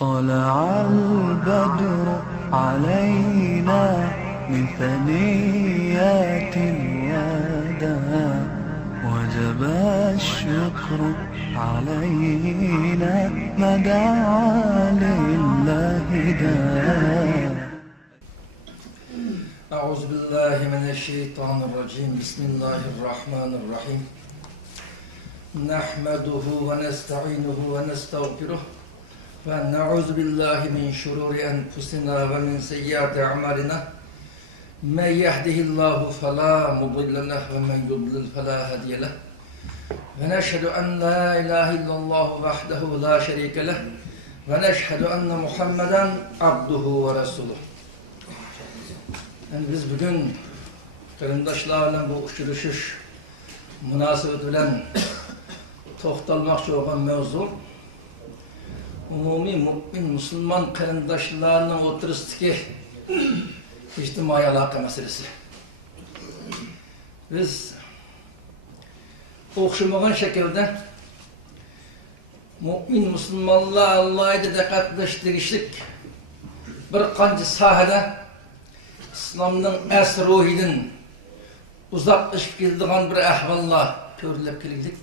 طلع البدر علينا من ثنيات الوداع وجب الشكر علينا ما دعا لله داع. أعوذ بالله من الشيطان الرجيم. بسم الله الرحمن الرحيم. نحمده ونستعينه ونستغفره ونعوذ بالله من شرور أنفسنا ومن سيئات أعمالنا. من يهده الله فلا مضل له ومن يضلل فلا هادي له. ونشهد أن لا إله إلا الله وحده لا شريك له ونشهد أن محمدا عبده ورسوله. Yani biz bugün kırındaşlarla bu uçuruşuş münasebet bilen toxtalmakçı olan mevzu umumi mümin Müslüman kırındaşlarının oturustaki ictimai alaka meselesi. Biz okşamagan şekilde mümin Müslümanlar Allah'a dikkatleştirişlik bir kancı sahada İslam'ın əsr ruhinin uzaklaşıp geldiğin bir ahvallar körülüp geldik.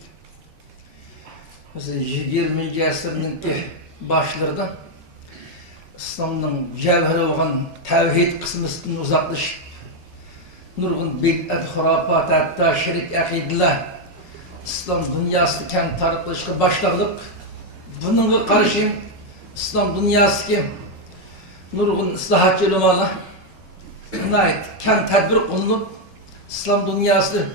Mesela 20. əsrinin ki başlarda İslam'ın cevheri olan tevhid kısmından uzaklaşıp nurgun bid'at, hurafat, hatta şirik akideler İslam dünyası kent tarıklaşıkı başlanıp bununla karşı İslam dünyası ki nurgun ıslahatçı ulemalar kent tedbir kılıp İslam dünyası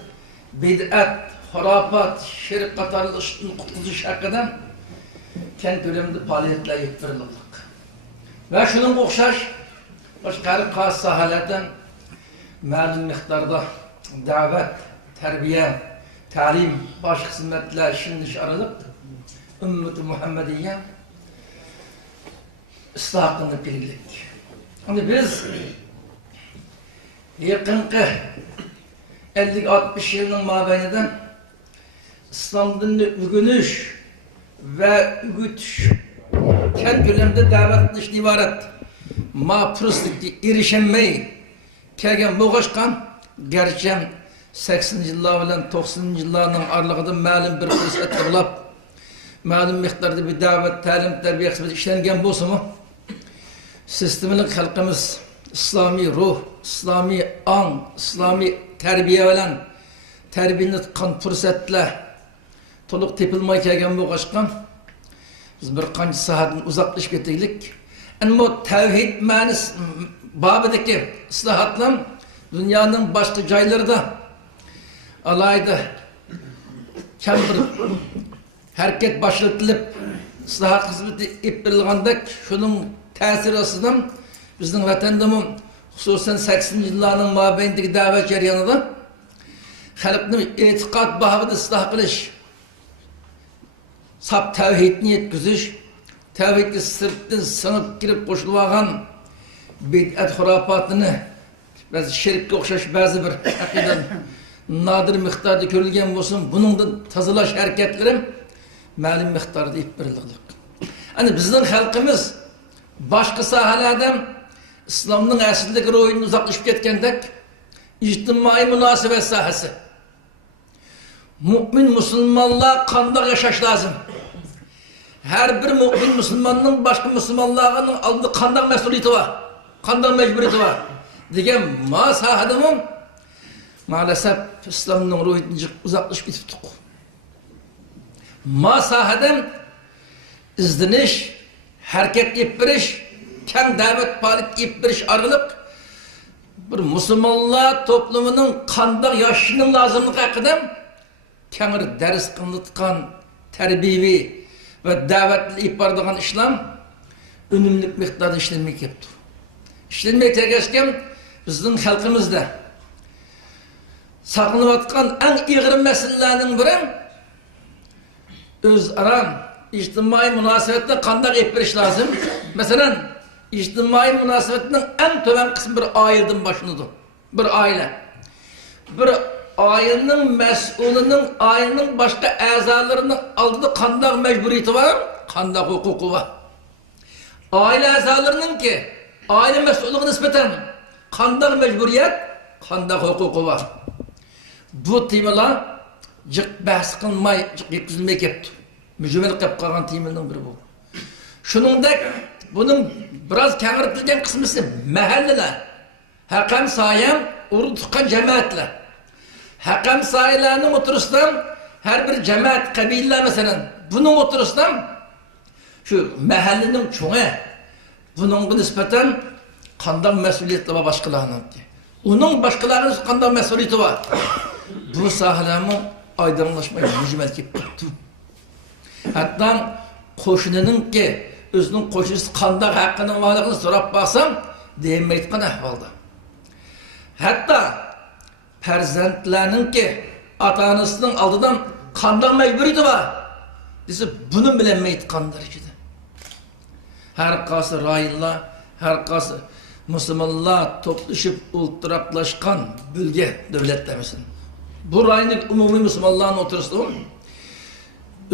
bid'at, hurafat, şirik katarlı kurtuluş hakkında kent döneminde faaliyetler yettirildik. Ve şunun okşaş başka kas sahalardan malum miktarda davet, terbiye, talim, baş hizmetler şimdi aralık Ümmeti Muhammediye ıslah hakkında bilgilik. Hani biz yakınki 50-60 yılın mabeyninden İslam dinini ügünüş ve ügütüş kent dönemde davetliş ibaret mağfırıslıkta erişenmeyi kelgen boğaşkan gerçekten 80 yıllar ile 90 yıllarının aralığında malum bir fırsat bulup malum miktarda bir davet, talim, terbiye kısmı işlengen bolsa mı sistemlik halkımız İslami ruh, İslami an, İslami terbiye bilen terbiyeni tutkan fırsatla toluk tepilmeye kelgen boğaşkan biz bir qancha sahadan uzaklaşıp ketaylik. Ama tevhid manisi babidagi islohotlar dünyanın başka joylarida alayda kam bir hareket başlatilib islohot xizmati olib berilgandek şunun ta'siri ostidan bizning vatanda xususan 80 yillarning mobaynidagi da'vat jarayonida xalqni e'tiqod babida isloh qilish sap tevhidini yetkizиш, tevhidli sırttan sınıp girip koşulvagan bid'at hurafatını ve şirkке okşaş bazı bir akiden nadir miktarda görülgen olsun, bunun da tazılaş hareketlerim malum miktarda ip verildik. Hani bizden halkımız başka sahalardan İslam'ın asildeki ruhunun uzaklaşıp getkendek ictimai münasebet sahası. Mümin Müslümanlar kanda yaşaş lazım. Her bir mümin Müslümanın başka Müslümanların aldığı kandan mesuliyeti var. Kandan mecburiyeti var. Degen ma sahadımın maalesef İslam'ın ruhundan uzaklaşıp gittik. Ma sahadan izdiniş, hareket yapış, ken davet faaliyet yapış arılık bir Müslümanlar toplumunun kanda yaşının lazımlık hakkında kemir ders kılıtkan terbiyevi ve davetli ibardıgan İslam önümlük miktarda işlenmek yaptı. İşlenmeye tegeşken bizden halkımızda saklanıvatkan en iğri meselelerinin biri özara ictimai münasebette kandak yapış lazım. Mesela ictimai münasebetinin en töven kısmı bir ailenin başındadır. Bir aile. Bir ailenin mesulünün, ailenin başka azalarının aldığı kandak mecburiyeti var, kandak hukuku var. aile azalarının ki aile mesulluğuna nispeten qanday mecburiyet, qanday hukuku var. Bu temalar jiq bahs qilmay, jiq yetkazilmay ketdi. Mücmel qilib qolgan temalarning biri bu. Shuningdek, buning biroz kengaytirilgan qismisi mahallalar, haqam sayam, urug' tuqqan jamoatlar. Haqam saylarning o'tirishdan har bir jamoat, qabilalar masalan, buning o'tirishdan şu mahallaning cho'ngi buningga nisbatan qanday mas'uliyati va boshqalarning. Uning boshqalarning qanday mas'uliyati bor. Bu sohalarni oydinlashmay mujmal kelib ketdi. Hatto qo'shnininki o'zining qo'shnisi qanday haqqini borligini so'rab bo'lsam, demayotgan ahvolda. Hatto farzandlarninki ota-onasining oldidan qanday majburiyati bor desa, buni bilmayotgan darajada. Her qaysi rayonlar, her qaysi musulmonlar to'plashib o'ltiraqlashgan bo'lgan davlatlarimiz. Bu rayonning umumiy musulmonlarning o'tirishida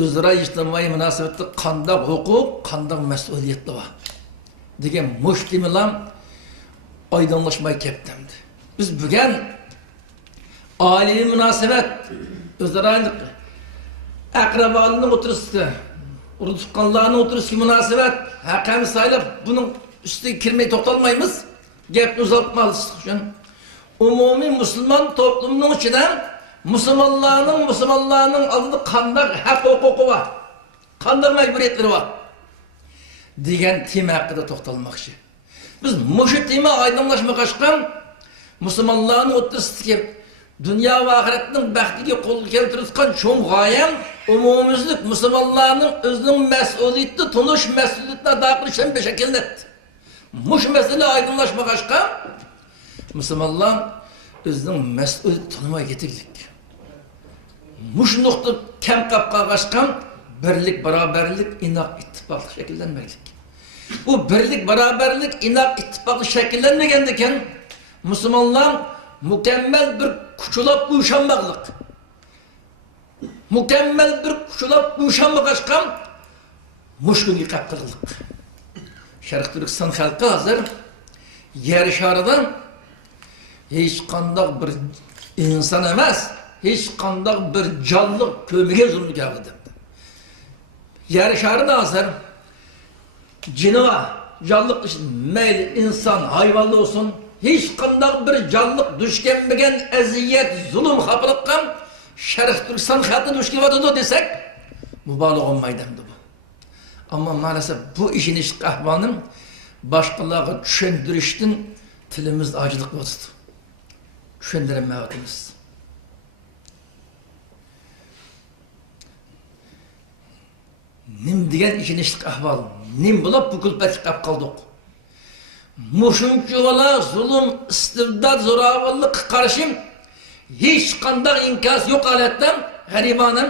o'zaro ijtimoiy munosabatda qanday huquq, qanday mas'uliyatlar bor degan mushtimalar oydinlashmay ketdi. Biz bugun oilaviy munosabat o'zaro aqrabolarning o'tirishida urug' tuqqanlarning o'tirishga munosabat haqani saylab buning üstüne kirmey to'xtalmaymiz. Gapni uzatmalıyız uchun umumiy musulmon toplumunun ichidan musulmonlarning oldida qanday haq huquqi bor, qanday majburiyatlari bor degan tema haqida to'xtalmoqchi. Biz mushu tema oydinlashmag'achqan musulmonlarning o'tirishidagi dünya ve ahiretinin baxtiga qo'l keltirayotgan cho'ng g'oyam umumiylik musulmonlarning o'zining mas'uliyatni tunish mas'uliyatini ado qilishdan shakllanadi. Mush masala oydinlashmag'achqa musulmonlar o'zining mas'uliyatini tanimay ketdik. Mush nuqta kam qolib qolg'achqa birlik, barobarlik, inoq ittifoqlik shakllanmaydi. Bu birlik, barobarlik, inoq ittifoqlik shakllanmagandan keyin musulmonlar mükemmel bir kuchulab uyuşanmaqliq. Mükemmel bir kuchulab uyuşanmaqachqam mushkunga qapqirlik. Sharq Turkiston xalqi hozir yer sharidan hech qanday bir inson emas, hech qanday bir jonliq ko'miga zulm qildi. Yer sharida hozir jinova, jonliq mayli inson, hayvonlar olsun, hiç qanday bir canlıq duş kelmagan aziyat, zulm, xafalıqqa Sharq Turkiston xalqi duş keladi desek, mubolag'a olmaydi bu. Ammo maalesef bu işin ahvolini boshqalarga tushuntirishdan tilimiz ojizlik bo'ldi. Tushuntirmayapmiz. Nim degan işin ahvol, nim bo'lib bu kulpatga qolib qoldik. Muşuncuğula zulüm, istibdad, zo'ravonlik qarshi hech qanday inkos yo'q holatdan g'aribanim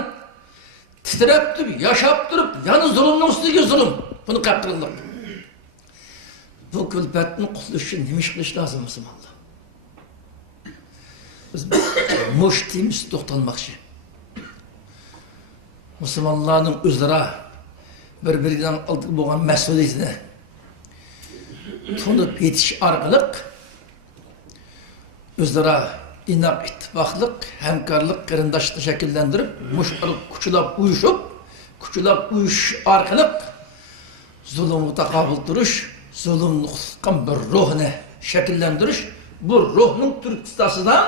titrab turib, yashab turib, yana zulmning ustiga zulm. Buni qaqirlik. Bu kulfatni qutulish uchun nima qilish lozim musulmonlar? Biz mushtimiz to'xtalmoqchi. Musulmonlarning o'zaro bir-biridan oldiga bo'lgan mas'uliyatini tunib yetish orqali o'zaro inoq ittifoqlik, hamkorlik, qarindoshlikni shakllantirib, mushqilib kuchulab uyush orqali zulmga taqobil turish, zulmni qutqan bir ruhni shakllantirish, bu ruhning turtisidan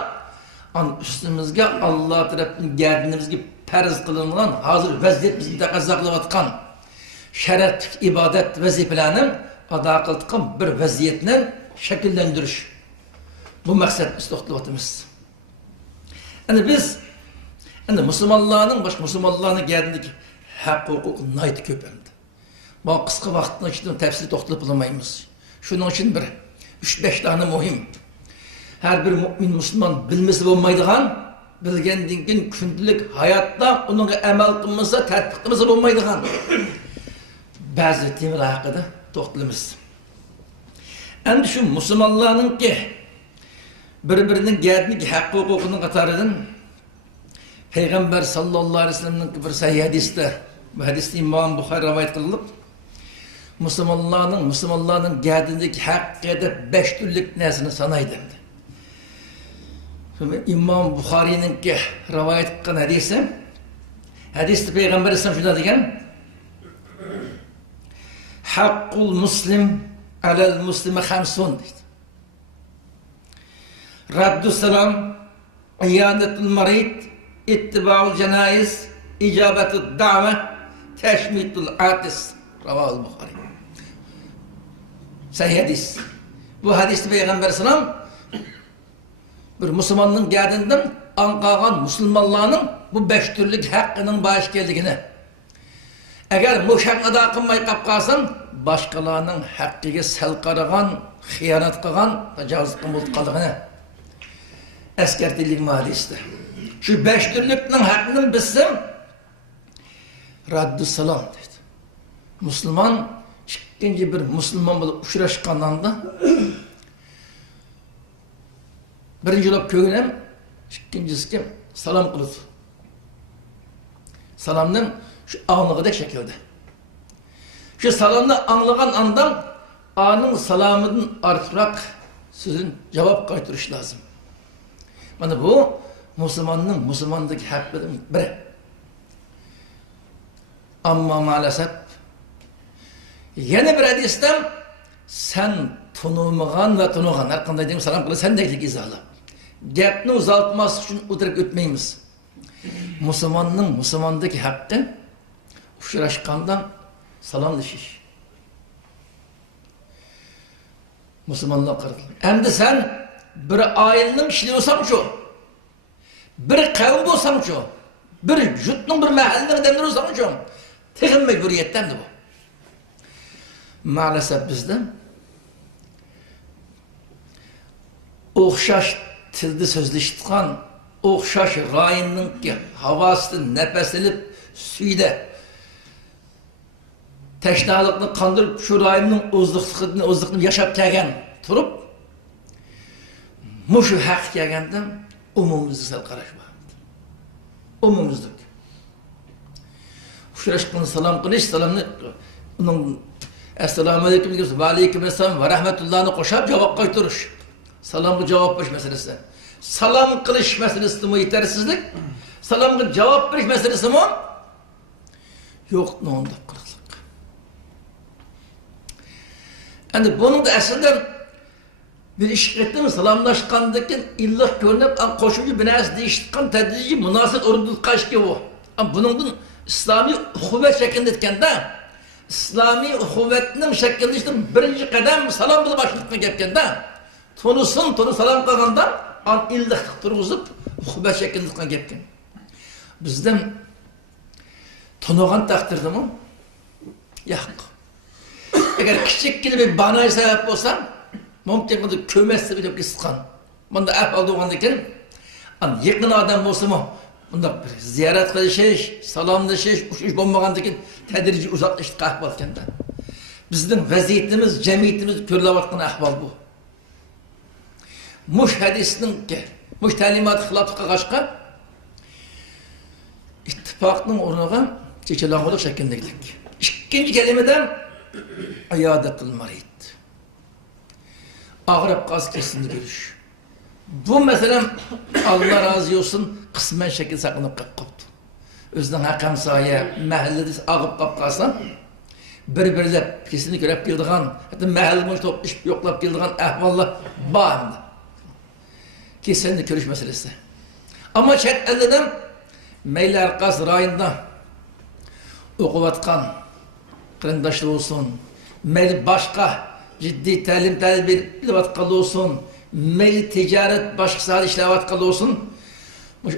üstümüzge Allah tarafından geldiğimizde farz kılınan hazır vaziyet bizni taqozo qilayotgan şeriat ibadet vazifelerini ado qilgan bir vaziyatni shakllantirish. Bu maqsad istoqlayotimiz. Yani biz musulmonlarning boshqa musulmonlarning geldiğindeki haq huquq nayt ko'p endi. Bu qisqa vaqtning ichida tafsil to'xtalib olmaymiz. Shuning uchun bir 3-5 tane muhim. Her bir mümin Müslüman bilmesi olmaydigan, bilgendiğin gün gündelik hayatta onun amal kılmasa, tatbiq kılmasa olmaydigan. Bazı temalar hakkında to'xtalamiz. Endi şu Müslümanların ki birbirinin geldiğindeki hak hukukunun qatoridan Peygamber sallallahu aleyhi ve sellem'nin bir sahih hadisde, bu hadisde İmam Buxari rivayet kılınıp, Müslümanların geldiğindeki hakkında 5 türlük nesini sanaydı. İmam Bukhari'nin ki rivayet ettiğin hadiste Peygamber İslam şuna degen hakkul muslim alel muslime hamsun deydi. Raddü selam, iyadetul marid, ittiba'ul cenayiz, icabetül da've, teşmitul atis. Ravahul Bukhari. Sahih hadis. Bu hadiste Peygamber İslam bir Müslümanın geldiğinden anqagan Müslümanların bu 5 türlük hakkının baş geldiğini. Eğer muşan ada kılmay kap kalsan, başkalarının hakkıga sel qaragan, xiyanat qilgan, tajavuz qilib qaldığını eskertilik hadiste. Şu 5 türlüknün hakkını bilsem, raddü selam dedi. Müslüman, ikinci bir Müslüman bulup uçraşkananda, birinci olap köyünem, ikincisi kim? Salam kılıdı. Salamdan şu anlıqıdek şekilde. Şu salamda anlığan andan anın salamının artırak sizin cevap kaytırış lazım. Bana bu Müslümandaki hakların biri. Ama maalesef yeni bir hadisten sen tunumağan ve tunuğan her kanday diyeyim salam kılı sen de eklik izahla. Gepni uzaltması için oturup ötmeyimiz. Müslümandaki hakkı uçraşkandan salamlaşış. Müslümanlığa karışır. Hem de sen bir ailenin kişiliği olsam şu, bir kavim olsam şu, bir jutun bir mahallenin demleri olsam şu, tekin mecburiyetten de bu. Maalesef bizde okşaş tilde sözleştiğin, okşaş rayının ki havasını nefes edip suyda teşnalıkını kandırıp şu rayının uzluğunu yaşap gelgen turup muşu hak gelgenden umumuzda sel karışma. Umumuzluk. Uçraşkını salam kılış, salamını onun Esselamu Aleyküm diyorsun, ve Aleyküm Esselam ve Rahmetullah'ını koşar cevap kaytırış. Salamı cevap veriş meselesi. Salam kılış meselesi mi yetersizlik? Salamı cevap veriş meselesi mi? Yok, ne onda kırıklık. Yani bunun da aslında bir iş ettiğimiz salamlaşkandaki illik görünüp koşucu binası değiştirken tedrici münasip ordu kaç ki bu. Ama bunun İslami kuvvet şeklinde etkende İslami kuvvetinin şeklinde işte birinci kadem salam bile başlıkına gepkende tonu salam kılganda an illik turguzup kuvvet şeklinde gepken. Bizden tonuğan takdirdi mi? Yok. Eğer küçük bir banaya sebep olsam mümkün ki kömesi bile kıskan. Bunda ahval olduğundaken yakın adam olsa mı? Bunda ziyaret kılışış, salamlaşış, uçuş bombağandakin tedirici uzaklaştık ahval kende. Bizden vaziyetimiz, cemiyetimiz körlevatkan ahval bu. Muş hadisinin ki, muş talimatı xilaflıqa kaçka ittifakının ornağa çeçelağılık şeklinde gidik. İkinci kelimeden iyadetul marid. Ağrıp gaz kesinli görüş. Bu mesela Allah razı olsun kısmen şekil sakınıp kaptı. Özden hakam sahaya mahallede ağıp kapkasan bir-birle kesinli görüp geldiğin hatta mahallede toplaşıp yoklap geldiğin ahvalla bağımdı. Kesinli görüş meselesi. Ama çet elleden meyler gaz rayında okuvatkan kırındaşlı olsun, meyli başka ciddi talim bilevatkalı olsun, meyli ticaret başka işlevatkalı olsun,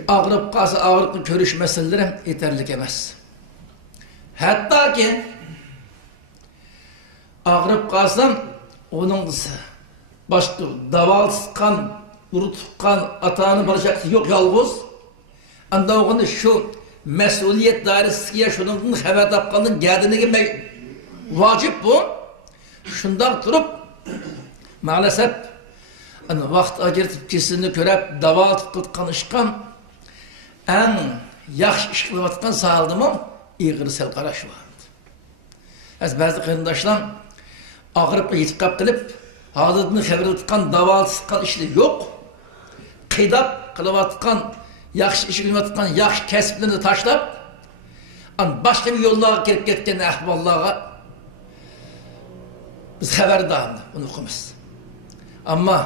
ağırıp kalsa ağırlıklı görüş meseleleri yeterlik emez. Hatta ki ağırıp kalsam onun başka daval sıkan, uru tutkan, atağını baracak yok yalnız. Anda oğunu şu mesuliyet dairesiye şunun haber tapkanın geldiğine girmek vacip bu. Şundan durup maalesef vaqt ajırtıp kesinlikle körep daval tutkan işkan en yaxşı iş kılıvatkan sağladı mı iğri sel qaraş vardı. Az bazı qarindoshlar og'rib yetib qilib, hozirni xabar tutgan, davo tutgan ishlar yo'q. Qiydab qilayotgan, yaxshi ish qilayotgan, yaxshi kasblarni tashlab, boshqa bir yo'llarga kirib ketgan ahvollarga biz xabardormiz, buni o'qimiz. Ammo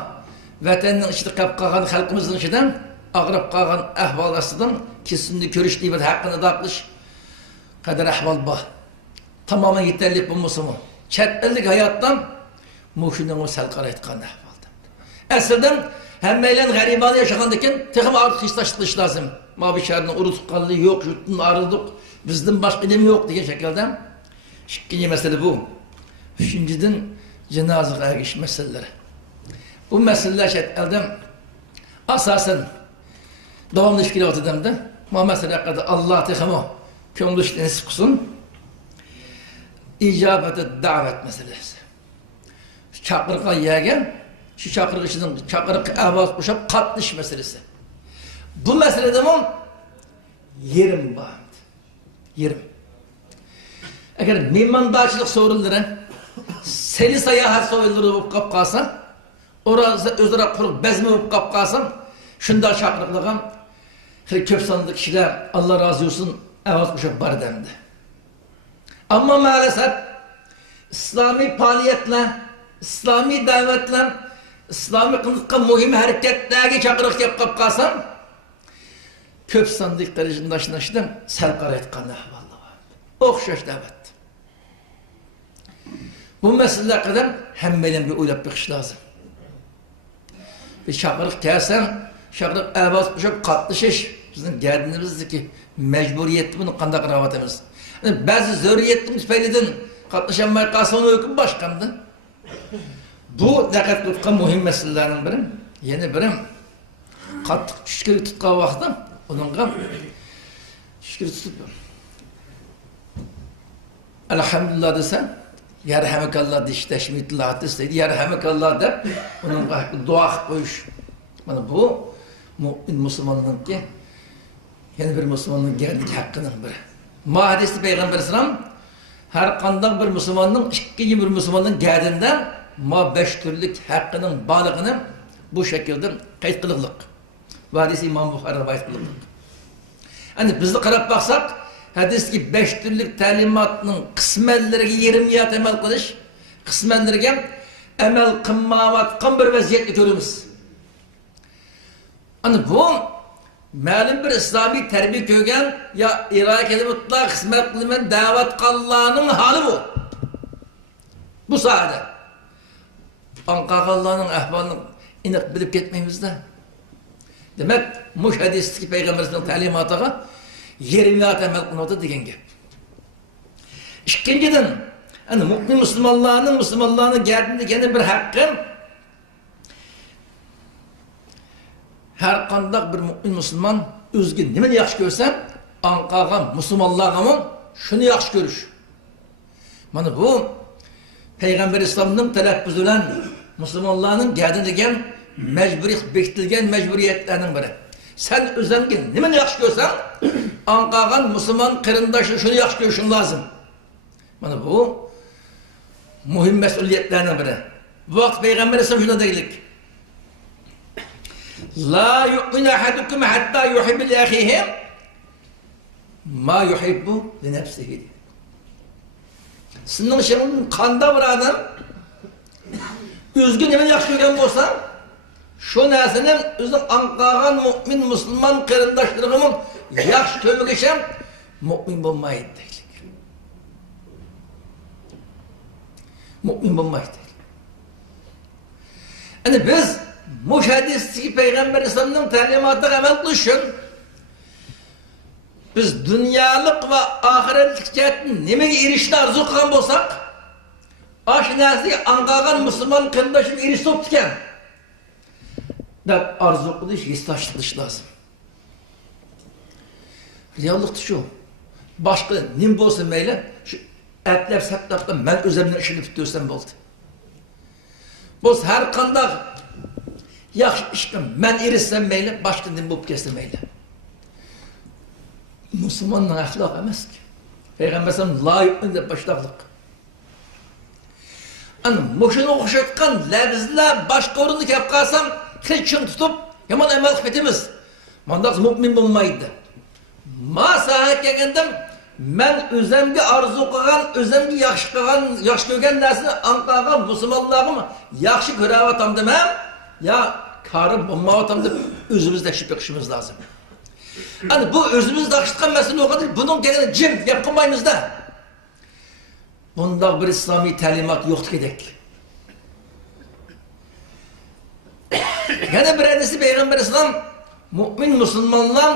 vatanning ichida qolib qolgan xalqimizning ichidan og'rib qolgan ahvol ostidan kesimni ko'rish deyman, haqqini daqlish qadar ahvol bor. Tamamen yeterli bo'lmasa-mu, chet ellik hayotdan mushundan sal qarayotgan ahvolda. Asldan hammaylar g'aribona yashagandan keyin texim ortiq hisob qilish lozim. Ma bu shaharni urutqanligi yo'q, yurtdan ayrıldık, bizden başqa nima yo'q degan shaklda. Ikkinchi masala bu. Uchinchidan janozaga agish masalalari. Bu masalalar chet elda asosan davomli ish kelyotganda, bu masala haqida Alloh texmo ko'ngilni nasib qilsin. İcabet davet meselesi. Çakırık'a yeğen, şu çakırık içinden çakırık avaz kuşap katliş meselesi. Bu meselede mi? Yerim var. Yerim. Eğer mimandağçılık sorunları, seni sayahat soyulları olup kapkasa, orası özüre kurup bezme olup kapkasa, şunda çakırıklığa, köp sanılı kişiler, Allah razı olsun, avaz kuşap var dendi. Ama maalesef İslami faaliyetle, İslami davetle, İslami kılıkka mühim hareketlerde çakırık yapıp kalsam, köp sandık derecinde aşınaşıdan sel karayetkan ahvallı var. Okşaş davet. Bu meseleler kadar hemmeyle bir uylap bakış lazım. Bir çakırık gelsen, çakırık avaz kuşup katlışış, bizim geldiğimizdeki mecburiyeti bunu kanda kravatımız. Yani bazı zürriyetimiz peyliden katlaşanmaya kalsa onu hüküm başkandı. Bu dikkat tutkan mühim meselelerden biri. Yeni birim. Kattık şükür tutkan vakti. Onunla şükür tutup. Elhamdülillah desen, Yerhamekallah diş teşmitillah deseydi, Yerhamekallah de onunla dua koyuş. Yani bu mümin Müslümanlığın ki, yeni bir Müslümanlığın geldik hakkının biri. Ma hadisli Peygamber Aleyhisselam her kandan bir Müslümanın, ikinci bir Müslümanın geldiğinden ma 5 türlük hakkının balığını bu şekilde kayıt kılıklık. Bu hadisi İmam Bukhari rivayet kılıklık. Yani biz de karab baksak, hadisteki 5 türlük talimatının kısmellerine 20 yat emel kılış, kısmellerine emel kımmavatkan bir vaziyetli görürüz. Yani bu malum bir İslami terbiye köken ya iraki mutlak kısmet kılmen davet kallanın hali bu. Bu sahada. Ankakallanın ahvalını inek bilip gitmeyimiz de. Demek muş hadisteki Peygamberimizin talimatına 20 yat emel kılmadı degen gep. İkinciden hani mümin Müslümanlarının geldiğinde kendi bir hakkın her kandak bir mümin Müslüman özgün nimeni yaxşı görsem anqagan Müslümanlarımın şunu yaxşı görüş. Mana bu Peygamber İslam'ın telaffuz olan Müslümanların geldiğinde mecburi bekletilgen mecburiyetlerinin biri. Sen özengin nimeni yaxşı görsen anqagan Müslüman kırındaşı şunu yaxşı görüşün lazım. Mana bu mühim mesuliyetlerinin biri. Bu vakit Peygamber İslam şuna deyilik. La yu'minu ahadukum hatta yuhibbu li ahihi ma yuhibbu li nefsihi. Sizin için kanda bir adam üzgün hemen yaxşı görgen bolsa şu narsani özü anqagan mümin Müslüman qarindoshlarımın yaxşı kömөгüşem mümin bolmaydı deylik. Mümin bolmaydı. Yani biz muhadistiki Peygamber İslam'ın talimatına amel kılışın. Biz dünyalık ve ahiretlik cihetin nemeye erişine arzu kılan bolsak, aşinası anqagan Müslüman kındaşın erişi optiken, da arzu kılış, istaşlış lazım. Reallık şu, başka nim bolsun meyle, şu etler saplaktan ben özlemden işini tutuyorsam oldu. Bu her kandak yaxşı işkim, ben erişsem meyle, başka nim bulup kestim meyle. Müslümanın ahlak emez ki. Peygamber sallam la yu'min de başlaklık. Ana moşunu oxşatqan lafzlar başqa o'rinda kelib qolsam, chin tutib, yomon amal qilib ketamiz. Mandaq mu'min bo'lmaydi. Ma saha kelgandim, men o'zimga orzu qilgan, o'zimga yaxshi qilgan, yaxshi ko'rgan narsani anqagan musulmonlarga yaxshi ko'rayotam demam, ya qarib bo'lmayotam deb o'zimiz tekshirib chiqishimiz lozim. Ana bu o'zimiz tekshirgan masala o'qidi, buning kelgani jim gap qilmaymiz-da. Bundaq bir islomiy ta'limot yo'q kerak. Yana bir hadisi Peygamber İslam mu'min musulmonlar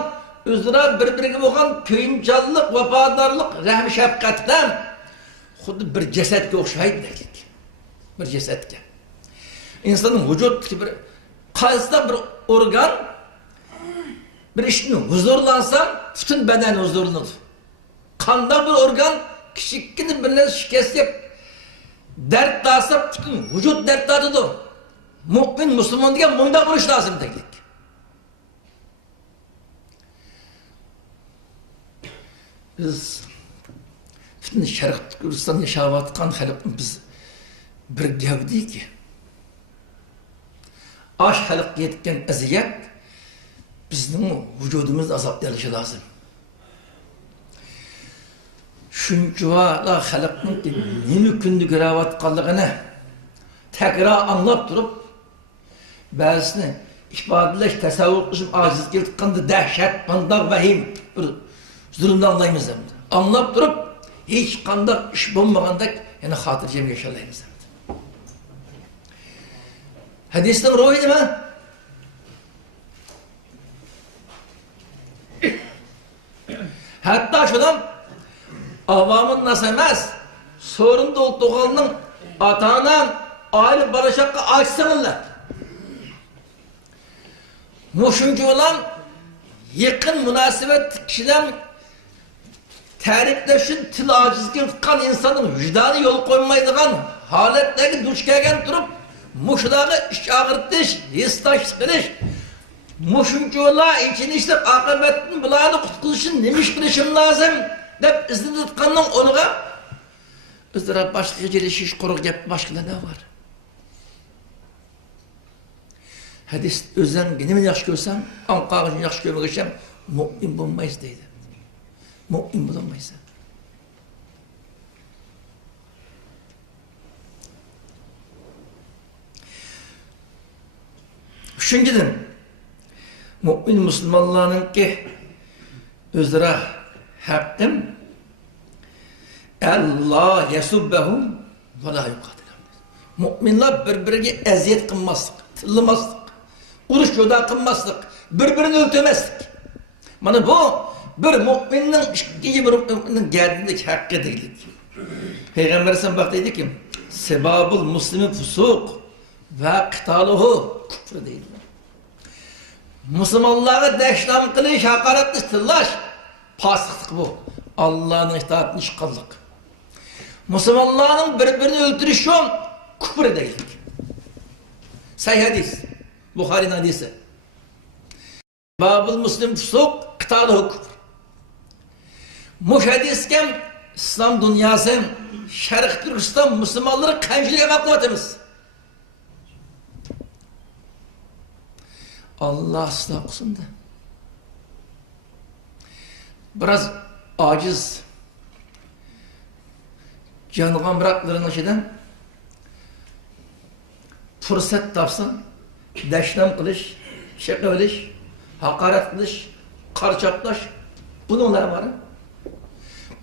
o'zaro bir-biriga bo'lgan ko'yimchanlik, vafodarlik, rahm shafqatdan xuddi bir jasadga o'xshaydi dedik. Bir jasadga. İnsanın vücudidagi bir qaysi bir organ bir ishni huzurlansa, bütün beden huzurlanadi. Qanda bir organ kichikgina bir shikast yeb dard tasa, bütün vücut dard tatadi. Mu'min musulmon degan bunday bo'lish lozim dedik. Biz bütün Sharq Turkistonda yashayotgan xalqimiz biz bir gavdiki. Aş xalqqa yetgan aziyat bizning vücudimiz azoblanışı lazım. Shunchalar xalqning nima kunda ko'rayotganligini tekrar anlab turib, ba'zisini ifodalash, tasavvur qilishim ojiz kelib dahshat, bundoq vahim bir zulmni anlaymiz endi. Anlab turib, hech qanday ish bo'lmagandek yana xotirjam yashaymiz endi. Hadisning ruhi nima? Hatta şudan avamın nas emas, sorun dolduğunun ata-ana aile barışakka açsınlar. Muşuncu olan yakın münasebet kişiden tarifleşin til acizken tutkan insanın vicdanı yol koymaydıgan haletlerde duş gelgen durup muşdağı iş ağırtış, histaş sıkılış muşuncular için işte akıbetin bulanı kutkuluşun nemiş kılışım lazım dep izini tutkanın onuğa ızdırap başka gelişiş koruk yap başka ne var? Hadis özden benim yaxşı görsem, anqağın yaxşı görmek için mu'min bulmayız deydi. Mu'min bulamayız. Üçüncüden, mu'min Müslümanların ki özlere hakkım Allah yesubbehum ve la yuqatilahum. Mu'minler birbirine eziyet kılmazlık, tıllamazlık, uruş yoda kılmazlık, birbirini öldürmezlik. Mana bu bir mu'minin ikinci bir mu'minin geldiğindeki hakkı değildir. Peygamber sen bak dedi ki sebabul muslimi fusuk ve kıtaluhu küfür değil. Müslümanlara deşlam kılış, hakaretli tıllaş, pasıklık bu. Allah'ın itaatini çıkarlık. Müslümanların birbirini öldürüşü küfür değil. Sahih hadis, Bukhari'nin hadisi. Babul Müslim fusuk, kıtaluhu küfür. Muş hadisken İslam dünyası, Şarkı Türkistan Müslümanları kançılığa bakmadığımız. Allah ıslah olsun da. Biraz aciz. Canıgan bıraklarının şeyden fırsat tapsın, deşlem kılış, şaka kılış, hakaret kılış, karçaklaş, bunlar var.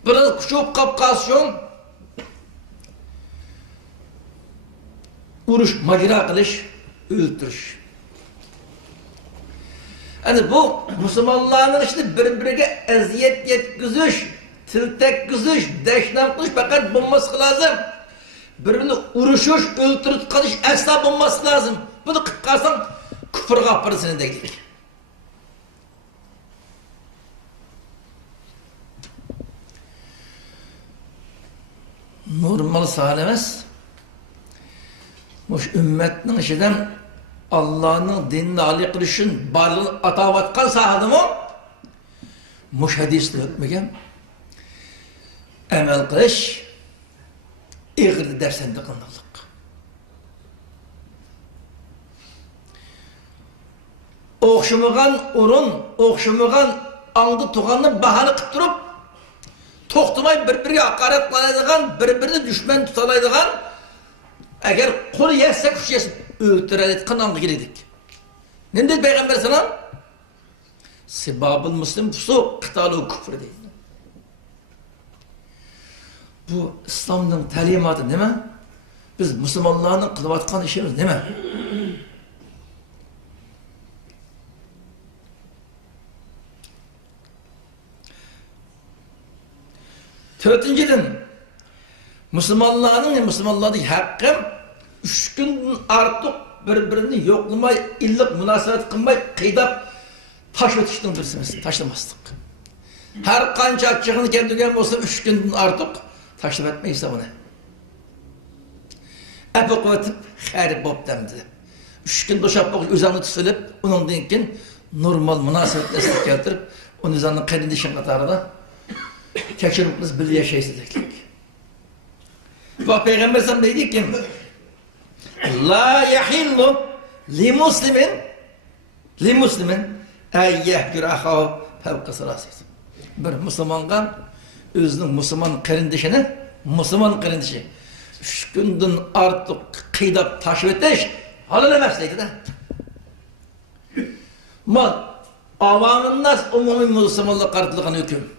Biraz küçük kapkasyon, uruş, macera kılış, öldürüş. Yani bu Müslümanların işte birbirine eziyet yetkizüş, tiltek kızış, deşnem kılış fakat bulması lazım. Birbirini uruşuş, öldürüp kalış asla bulması lazım. Bunu kıtkarsan küfür kapırısını değil. Normal sahalemez. Muş ümmetinin işiden Allah'ın dinini âli kılışın barlığını atavatkan sahadı mı? Muş hadisle hükmügen emel kılış, iğirli dersende kılınırlık. o'xshamagan o'rin, o'xshamagan аңды туғанны bahane qilib turib, to'xtamay bir-biriga haqorat qiladigan, bir-birini dushman tutalaydigan, agar qo'li yetsa kuch yetsa o'ltiradigan аңga keldik. Nima dedi Payg'ambar sallam? Sibabul muslim fusuq, qitalu kufr deydi. Bu İslamning ta'limoti nima? Biz musulmonlarning qilayotgan ishimiz nima? Dördüncüden, Müslümanların hakkı 3 günden artık birbirini yoklamay, illik münasebet kılmay, kıydap taş ötüştün birsiniz, taşlamastık. Her kanca açığını kendine olsa 3 günden artık taşlam etmeyiz de bunu. Ebu kuvvetip harip bop demdi. 3 gün doşap bakış üzerine tutulup, onun dinkin normal münasebetlerini keltirip, onun üzerine kardeşin katarına keçirimiz bir yaşaysız eklik. Bak Peygamber sallam dedi ki, La yahillu li muslimin eyyehgir ahav fevka sırasıyız. Bir Müslümangan özünün Müslüman kardeşi 3 günden artık kıydap taşıp etiş halal emas deydi de. Mal avamın nas umumi Müslümanlık kartılığın hüküm.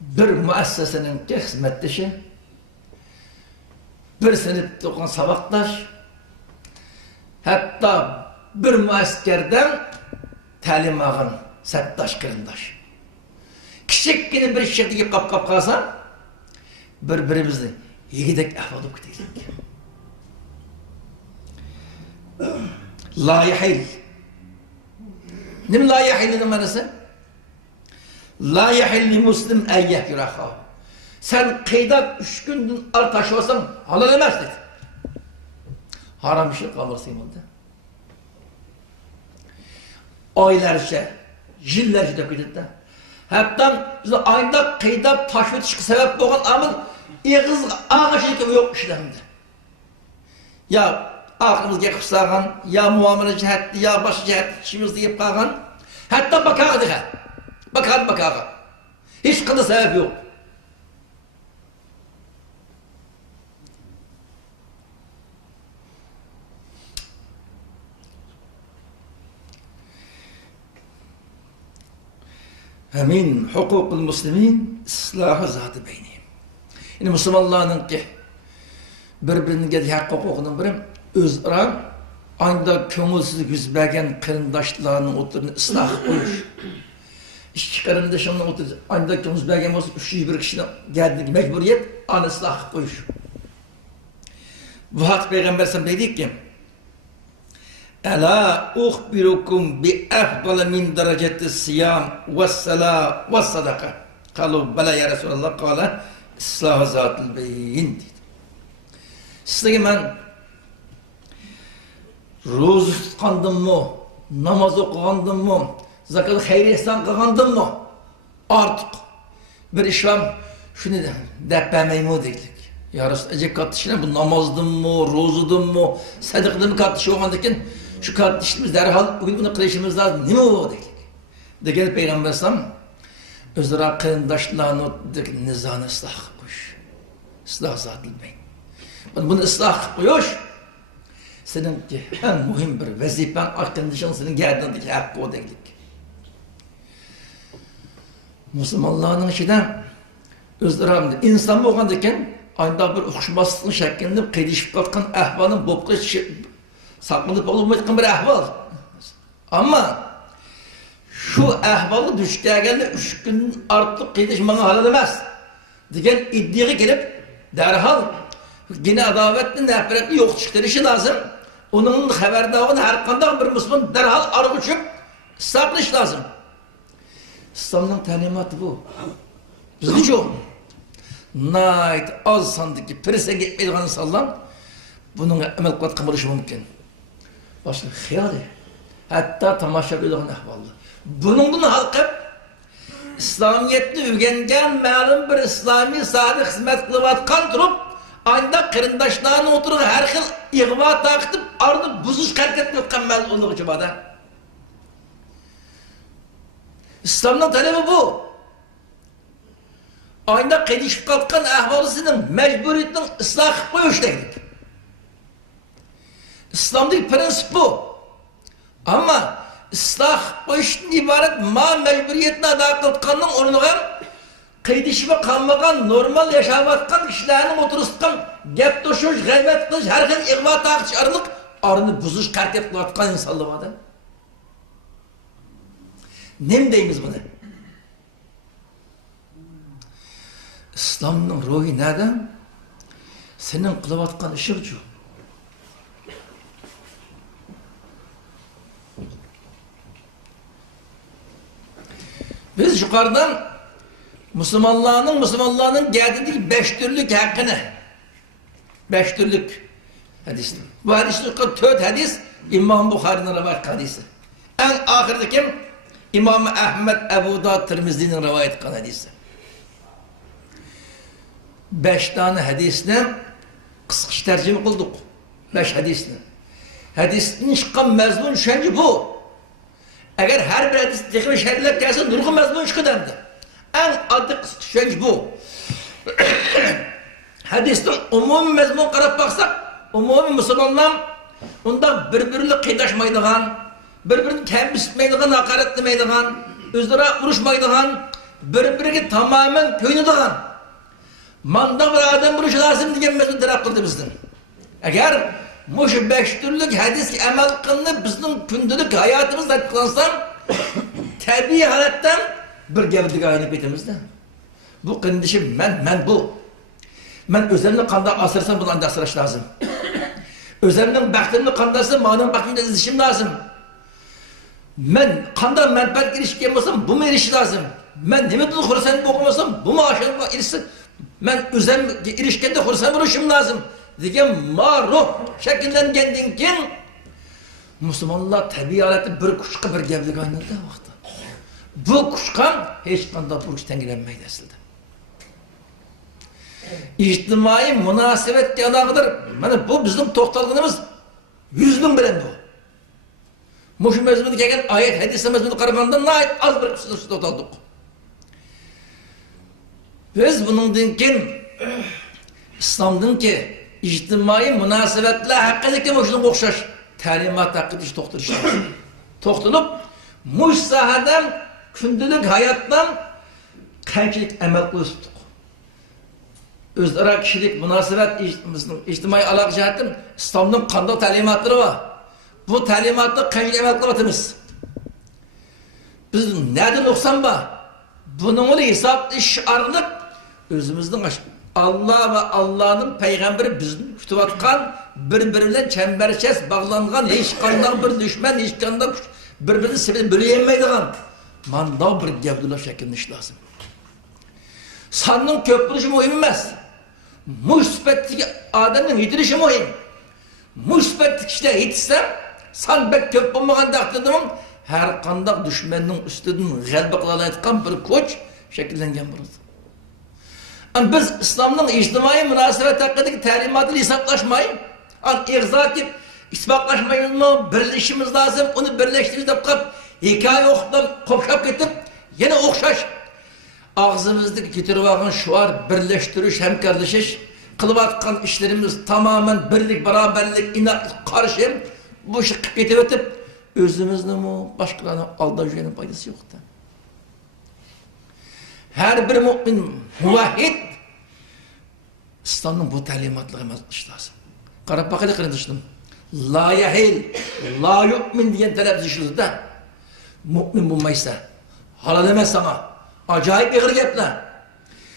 Bir müessesenin hizmetçisi, bir sınıfta okuyan sabaktaş, hatta bir müeskerden talim algan sattaş kırındaş. Kiçikkine bir şekilde kap kalsa, birbirimizni yegidek ahvalıp gidelim. La yahil. Nim la yahil'in manası? La yahilli muslim eyyehgir ahav. Sen kıydak 3 günden ar taşıvasan halal emas dedi. Haram bir şey kalırsın oldu. Aylarca, yıllarca da kıydık da. Hatta bize ayda kıydak taşıva çıkı sebep boğan amın eğiz ağaçlıkı yok işlemdi. Ya aklımız yakıp sağan, ya muamele cihetti, ya başı cihetti işimiz deyip kalgan. Hatta bakardık ha. Bakar. Hiç kılı sebep yok. Emin hukukul muslimin ıslahı zatı beyni. Yani Müslümanların ki birbirinin geldiği hak hukukunun biri özra anda köngülsüzlük yüz bergen kırındaşlarının oturunu ıslah koyuş. İki karındaşımın oturdu. Anda köngülsüz bergen olsa 301 kişinin geldiği mecburiyet an ıslah koyuş. Vahat Peygamber sallam dedi ki Ela uhbirukum bi afdala min dereceti siyam ve sala ve sadaka. Kalu bela ya Resulallah kâle ıslahı zatıl beyin dedi. Sizlere ben roz tutkandım mı, namaz okugandım mı, zakat hayır ihsan kılgandım mı? Artık bir işlem şunu depemeyim o dedik. Ya Resulallah ecek kattışına bu namazdım mı, rozudum mu, sadıkdım mı kattışı olmadıkken şu kattışımız derhal bugün bunu kılışımız lazım. Ne mi o dedik? Degel Peygamber sallam özleri kırındaşlarını nizanı ıslah koyuş. Islah zatıl beyin. Bunu ıslah koyuş. Senin en mühim bir vazifen arkadaşın senin gerdanındaki hakkı o dedik. Müslümanların içinden özleri insan olgandayken aynı bir okşumasının şeklinde kıyışıp kalkan ahvalın bopkı saklanıp olmayacak bir ahval. Ama şu ahvalı düştüğe geldi 3 gün artık kıyışmana halal emez. Diyen iddiaya gelip derhal yine adavetli, nefretli yok çıktırışı lazım. Onun haberdağını her kandan bir Müslüman derhal arı uçup saklış lazım. İslam'ın talimatı bu. Bizde çok. Nait az sandık ki prese gitmeydiğin insanlar bunun emel kuvvet kımırışı mümkün. Başka hıyali. Hatta tamaşa edilen ahvallı. Bunun halkı İslamiyetli ügengen malum bir İslami sadık hizmet kılıvatkan durup Ayda kırındaşlarının oturup her xil ig'vo taqitib, arını buzuş hareket etken mezunluğu çabada. İslam'ın talebi bu. Ayda qedişip kalkan ahvalısının mecburiyetinin ıslah koyuş dedik. İslam'daki prensip bu. Ama ıslah koyuşun ibaret ma mecburiyetini ada kılkanın ornuğa qedişip kalmagan normal yaşavatkan kişilerin oturuskan gep toşuş, gıybet kılış, her xil ig'vo taqitish arılık arını buzuş hareket kılatkan insanlığı var. Nem deymiz bunu? İslam'ın ruhi neden? Senin kılıvatkan ışık şu. Biz yukarıdan Müslümanlığın geldiği 5 türlük hakkını, 5 türlük hadis. Bu hadisler 4 hadis İmam Bukhari'nin rivayet hadisi. En ahirdeki İmam Ahmed Ebu Davud Tirmizi'nin rivayet ettiği hadisi. 5 tane hadisini kısqış tercüme kıldık. 5 hadisini. Hadisinin çıkan mezmun şenci bu. Eğer her bir hadis tekrar şerhler gelse nurgun mezmun çıkıdandı. En adı kısqış şenci bu. Hadisinin umumi mezmun qarab baksak, umumi Müslümanlar onda birbiriyle kıydaşmaydıgan, birbirini kembisitmeydigan, hakaretlemeydigan, özlere vuruşmaydigan, birbirine tamamen köynüdigan. Manda bir adam vuruşu lazım diyen mezun taraf kıldı bizden. Eğer bu 5 türlük hadis emel kılını bizim gündelik hayatımızda kılansam, tabi halatten bir geldik aynı betimizde. Bu kındışım ben bu. Ben özelimle kanda asırsam bunu anda asıraş lazım. Özelimden baktığımda kandarsam manın baktığımda izlişim lazım. Ben kanda menfaat girişken olsam bu mu erişi lazım? Ben nimet kursan bu okumasam bu mu aşağıda erişsin? Ben özel ilişkide kursan vuruşum lazım. Diyen maruh şekillengendin ki Müslümanlar tabi aleti bir kuşka bir gevlik aynada vakti. Bu kuşkan hiç kanda bu kuştan girenmeyi desildi. İçtimai münasebet yanağıdır. Yani bu bizim toxtalığımız 100.000 bilen bu. Muşu mezmunu kegen ayet hadise mezmunu karamandan ait az bir kısır toxtaldık. Biz bunun dinkin İslam'dın ki içtimai münasebetle hakkındaki muşunun okşaş talimat hakkı iş toxtuluş. Toxtulup muş sahadan kündülük hayattan kankilik emel kılıçtık. Özara kişilik münasebet içtimai alak cihetim İslam'ın kanda talimatları var. Bu talimatı kankilik emel kılıbatımız. Biz nereden oksan var? Bunun hesap iş arılık özümüzün Allah ve Allah'ın peygamberi bizim kütüvatkan birbiriyle çemberçes bağlangan hiç kandan bir düşman hiç kandan birbirini sebep böleyemeydiğen manda bir gevdula şeklinde iş lazım. Sanının köprülüşü mühim emez. Müsbetteki adamın yitirişi mühim. Müsbetteki işte yetişse san bek köp olmagan takdirde her kandak düşmanın üstünden galbe kılalayetken bir koç şekillengen burası. Biz İslam'ın içtimai münasebet hakkındaki talimatını hesaplaşmayın. İğza edip ispatlaşmayız mı? Birleşimiz lazım. Onu birleştiririz de hikaye okudan kopşap getirip yine okşaş. Ağzımızdaki getirip bakın şu var birleştiriş, hemkarlaşış. Kılıvatkan işlerimiz tamamen birlik, beraberlik, inatlık, karşı. Bu şıkkı getirip özümüzde mi başkalarına aldırıcının faydası yoktu. Her bir mümin, muvahhid İslam'ın bu talimatları emel kılış lazım. Qarab bakıda kırındıştım. La yahil, la yu'min diyen talep düşürüz de mümin bulmaysa, halal demez sana. Acayip bir gepler.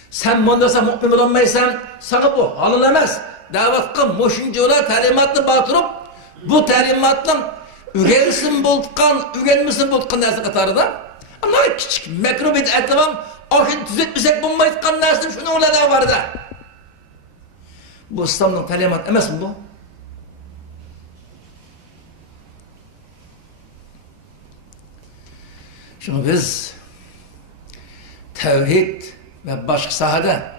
Sen bundasa mümin bulanmaysan, sana bu halal demez. Davatka moşuncular talimatını batırıp, bu talimatla ügensin buldukkan dersi katarıda. Ama küçük mekruh bir etlemem, ahir düzeltmesek bulmaydıkkan dersin şunu ola da var da. Bu İslam'ın talimat emez mi bu? Şimdi biz tevhid ve başka sahada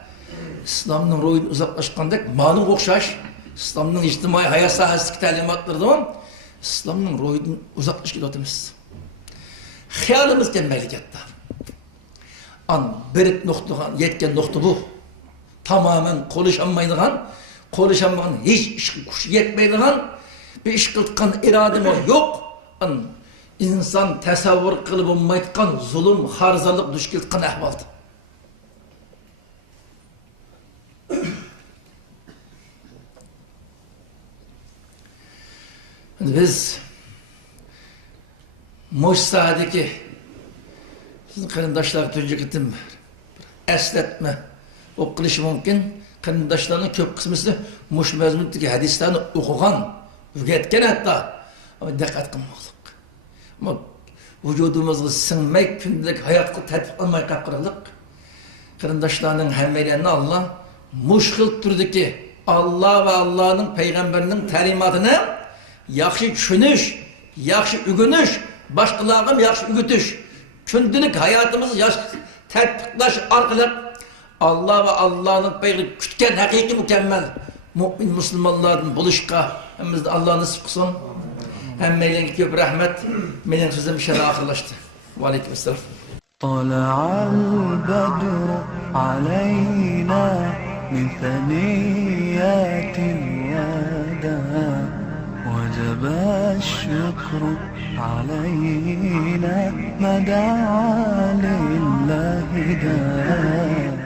İslam'ın royunu uzaklaşkandek, ma'nın okşaş, İslam'ın ictimai hayat sahasidagi ta'limotlarida ham İslam'ın royundan uzaklaşıp o'tamiz. Xiyolimiz kelmaydi katta. An berib nuqtaga yetgan nuqta bu. Tamamen qo'lishamaydigan hech ish kuch yetmaydigan bir ish qilgan irodam yo'q. An inson tasavvur qilib bo'lmaydigan zulm, xarzalik duch kelgan ahvolda. Biz Moşsa'daki sizin qarindoshlarga tunji qitim eslatma o'qilishi mumkin. Qarindoshlarning ko'p qismisi mush mazmundagi hadislarni o'qigan, o'rgatgan hatto. Ama diqqat qilmoqlik. Ama vücudumuzga singmay kundalik hayotga tatbiq qilmay qolib qirliq. Qarindoshlarning hammalarini Allah mushkil turdagi Allah va Allah'ning payg'ambarining ta'limotini yaxshi tushunish, yaxshi o'rganish, boshqalarga yaxshi o'rgatish, kundalik hayotimizni yaxshi tatbiqlash orqali Allah va Allah'ning payg'ambari kutgan haqiqiy mukammal mu'min musulmonlardan bo'lishga hammamizni Alloh nasib qilsin. Hammalarga ko'p rahmat. Mening so'zim shunday oxirlashdi. Va alaykum assalom. طلع البدر علينا من ثنيات الوداع وجب الشكر علينا ما دعا لله داع